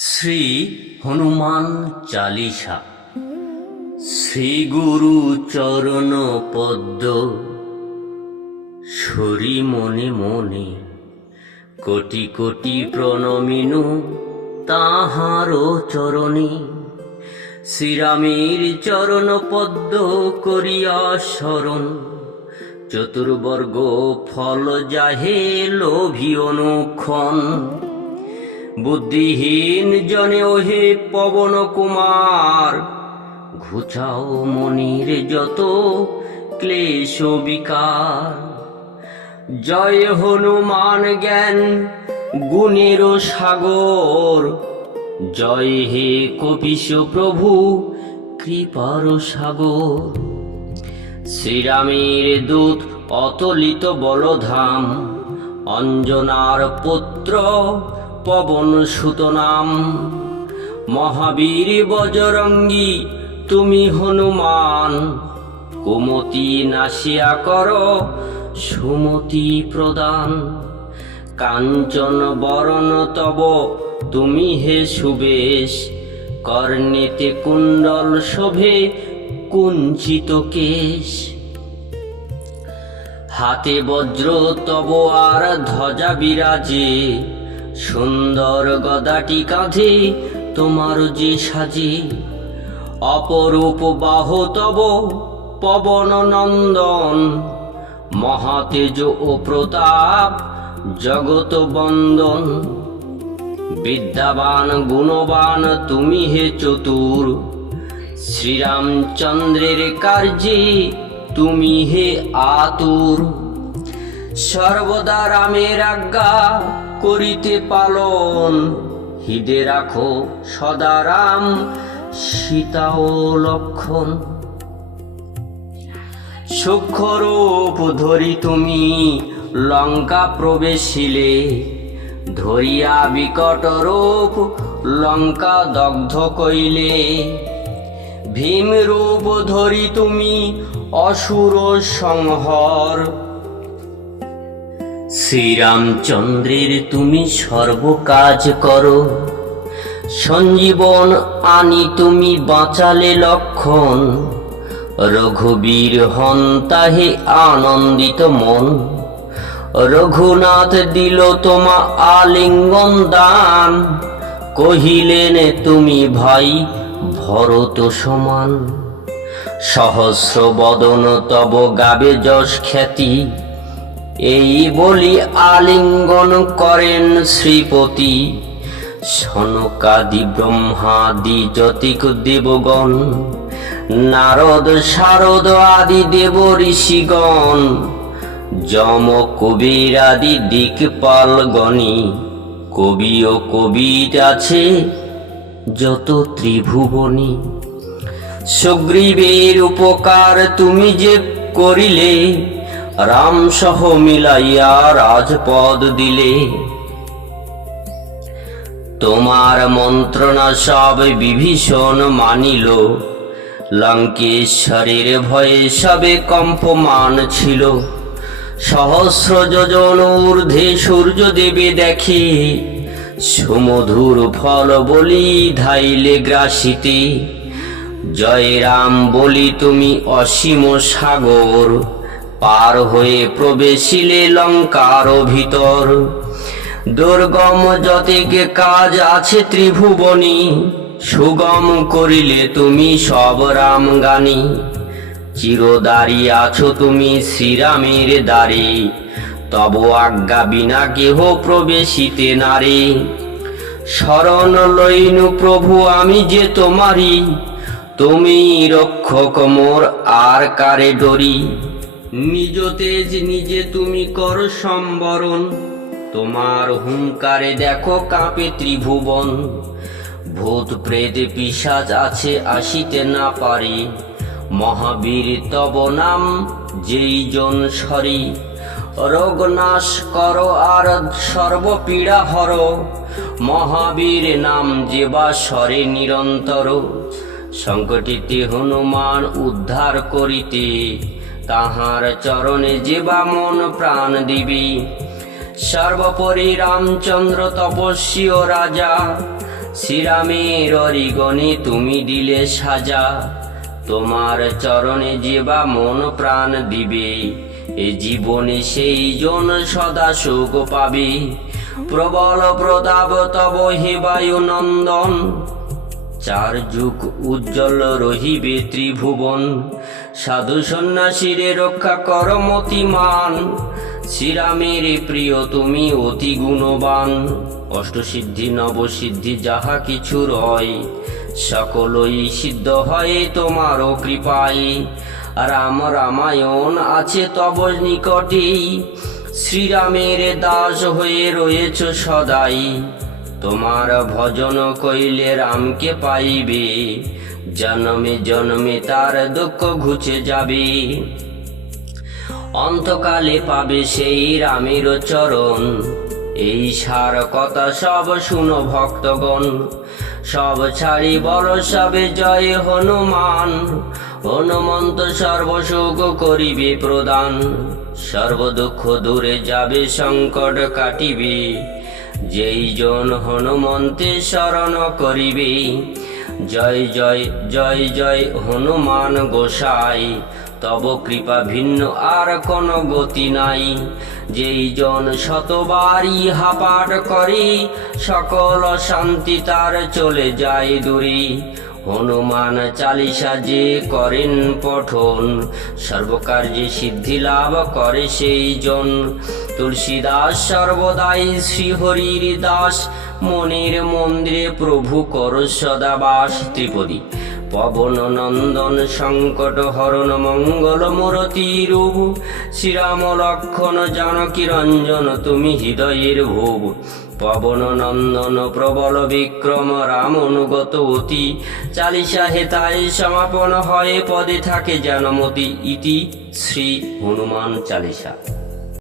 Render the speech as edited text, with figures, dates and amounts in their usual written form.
শ্রী হনুমান চালিসা। শ্রী গুরু চরণ পদ্ম সরি মনে মনে, কোটি কোটি প্রণমিনু তাহার চরণে। শ্রীরামের চরণ পদ্ম করিয়া স্মরণ, চতুর্বর্গ ফল যাহে লোভী অনুক্ষণ। বুদ্ধিহীন জনে ওহে পবন কুমার, ঘুচাও মনির যত ক্লেশ বিকার। জয় হনুমান জ্ঞান গুণের সাগর, জয় হে কপিশ প্রভু কৃপার সাগর। শ্রীরামের দূত অতলিত বলধাম, অঞ্জনার পুত্র পবন সুত নাম। মহাবীর বজরঙ্গী তুমি হনুমান, কুমতি নাশিয়া কর সুমতি প্রদান। কাঞ্চন বরণ তব তুমি হে সুবেশ, কর্ণেতে কুণ্ডল শোভে কুঞ্চিত কেশ। হাতে বজ্র তব আর ধ্বজা বিরাজে, সুন্দর গদাটি কাঁধে তোমার যে সাজে। অপরূপ বাহু তব পবন নন্দন, মহাতেজ ও প্রতাপ জগত বন্দন। বিদ্যাবান গুণবান তুমি হে চতুর, শ্রীরামচন্দ্রের কার্যে তুমি হে আতুর। সর্বদা রামের আজ্ঞা করিতে পালন, হৃদে রাখো সদা রাম সীতা ও লক্ষণ। সূক্ষ্ম রূপ ধরি তুমি লঙ্কা প্রবেশিলে, ধরিয়া বিকট রূপ লঙ্কা দগ্ধ কইলে। ভীম রূপ ধরি তুমি অসুর সংহর, শ্রীরামচন্দ্রের তুমি সর্বকাজ করো। সঞ্জীবন আনি তুমি বাঁচালে লক্ষণ, রঘুবীর হন তাহে আনন্দিত মন। রঘুনাথ দিল তোমা আলিঙ্গন দান, কহিলেন তুমি ভাই ভরত সমান। সহস্র বদন তব গাবে যশ খ্যাতি, এই বলি আলিঙ্গন করেন শ্রীপতি। সনকাদি ব্রহ্মাদি যতিক দেবগণ, নারদ শারদ আদি দেব ঋষিগণ। যম কবির আদি দিকপাল গণী, কবি ও কবির আছে যত ত্রিভুবনী। সুগ্রীবের উপকার তুমি যে করিলে, রাম সহ মিলাইয়া রাজপদ দিলে। তোমার মন্ত্রণা সব বিভীষণ মানিল, লঙ্কেশ্বরের ভয়ে সবে কম্পমান ছিল। সহস্র যোজন ঊর্ধ্বে সূর্য দেবে দেখে, সুমধুর ফল বলি ধাইলে গ্রাসিতে। জয় রাম বলি তুমি অসীম সাগর, পার হয়ে প্রবেশিলে লঙ্কার ভিতর। দুর্গম যতেকে কাজ আছে ত্রিভুবনী, সুগম করিলে তুমি সব রাম গানী। চিরদারি আছো তুমি শ্রীরামের দ্বারে, তব আজ্ঞা বিনা কেহ প্রবেশিতে নারে। শরণ লইনু প্রভু আমি যে তোমারি, তুমি রক্ষক মোর আর কারে ডরি। নিজ তেজ নিজে তুমি কর সম্বরণ, তোমার হুঙ্কারে দেখো কাঁপে ত্রিভুবন। ভূত প্রেত পিশাচ আছে আসিতে না পারে, মহাবীর তব নাম যেই জন সরি। রোগ নাশ কর আর সর্বপীড়া হর, মহাবীর নাম যেবা স্বরে নিরন্তর। সংকটিতে হনুমান উদ্ধার করিতে, তাহার চরণে যেবা মন প্রাণ দিবি। সর্বোপরি রামচন্দ্র তপস্বী ও রাজা, শ্রীরামের অরিগণে তুমি দিলে সাজা, তোমার চরণে যেবা মন প্রাণ দিবে, এ জীবনে সেই জন সদা সুখ পাবে। প্রবল প্রতাপ তব হে বায়ু নন্দন, চার যুগ উজ্জ্বল রহিবে ত্রিভুবন। সাধু সন্ন্যাসীরে রক্ষা কর মতিমান, শ্রীরামের প্রিয় তুমি অতি গুণবান। অষ্টসিদ্ধি নবসিদ্ধি যাহা কিছু রয়, সকলই সিদ্ধ হয় তোমারও কৃপায়। রাম রামায়ণ আছে তব নিকটেই, শ্রীরামের দাস হয়ে রয়েছ সদাই। তোমার ভজন কইলে রামকে পাইবে, জন্মে জন্মে তার দুঃখ ঘুচে যাবে। অন্তকালে পাবে সেই রামের চরণ, এই সার কথা সব শুনো ভক্তগণ। সব ছাড়ি বল সবে জয় হনুমান, হনুমন্ত সর্বসুখ করিবে প্রদান। সর্ব দুঃখ দূরে যাবে সংকট কাটিবে, যেই জন হনুমন্তে শরণ করিবে। জয় জয় জয় জয় হনুমান গোসাই, তব কৃপা ভিন্ন আর কোন গতি নাই। যেই জন শতবার ইহা পাঠ করে, সকল শান্তি তার চলে যায় দূরে। হনুমান চালিসা যে করেন পঠন, সর্বকার্যে সিদ্ধি লাভ করে সেই জন। তুলসীদাস সর্বদাই শ্রীহরির দাস, মনের মন্দিরে প্রভু কর সদা বাস। ত্রিপদী পবন নন্দন সংকট হরণ মঙ্গল মূরতি রূপ, শ্রীরাম লক্ষণ জানকী রঞ্জন তুমি হৃদয়ের ভুব। পবন নন্দন প্রবল বিক্রম রাম অনুগত অতি, চালিসা হেতায় সমাপন হয় পদে থাকে জানমতি। ইতি শ্রী হনুমান চালিসা।